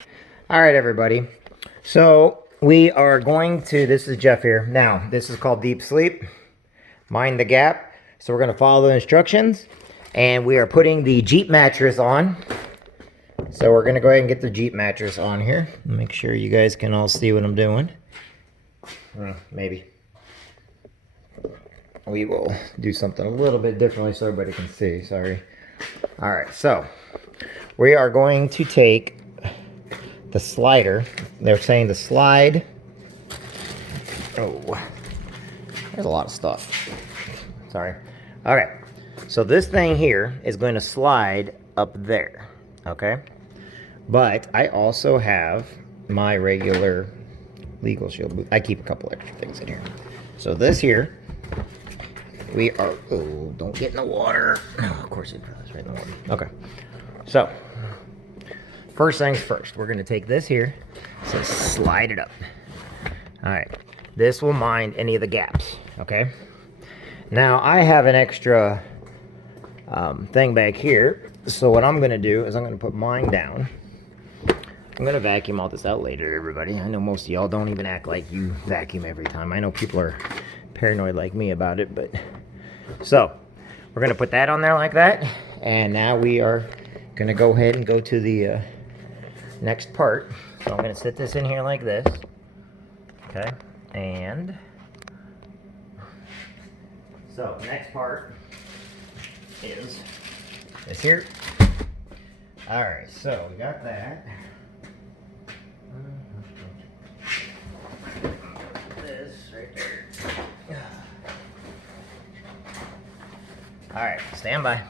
All right, everybody. So we are going to, this is Jeff here. Now, this is called deep sleep. Mind the gap. So we're going to follow the instructions. And we are putting the Jeep mattress on. So we're going to go ahead and get the Jeep mattress on here. Make sure you guys can all see what I'm doing. Maybe. We will do something a little bit differently so everybody can see. Sorry. All right, so we are going to take the slider. They're saying the slide. Oh, there's a lot of stuff. Sorry. Okay, so this thing here is going to slide up there. Okay, but I also have my regular legal shield boot. I keep a couple extra things in here. So this here, we are. Oh, don't get in the water. Oh, of course it does, right in the water. Okay, so. First things first, we're going to take this here, so slide it up. All right, this will mind any of the gaps, okay? Now, I have an extra thing back here, so what I'm going to do is I'm going to put mine down. I'm going to vacuum all this out later, everybody. I know most of y'all don't even act like you vacuum every time. I know people are paranoid like me about it, but... So, we're going to put that on there like that, and now we are going to go ahead and go to the... next part. So I'm going to sit this in here like this. Okay. And so next part is this here. Alright, so we got that. This right there. Alright, stand by.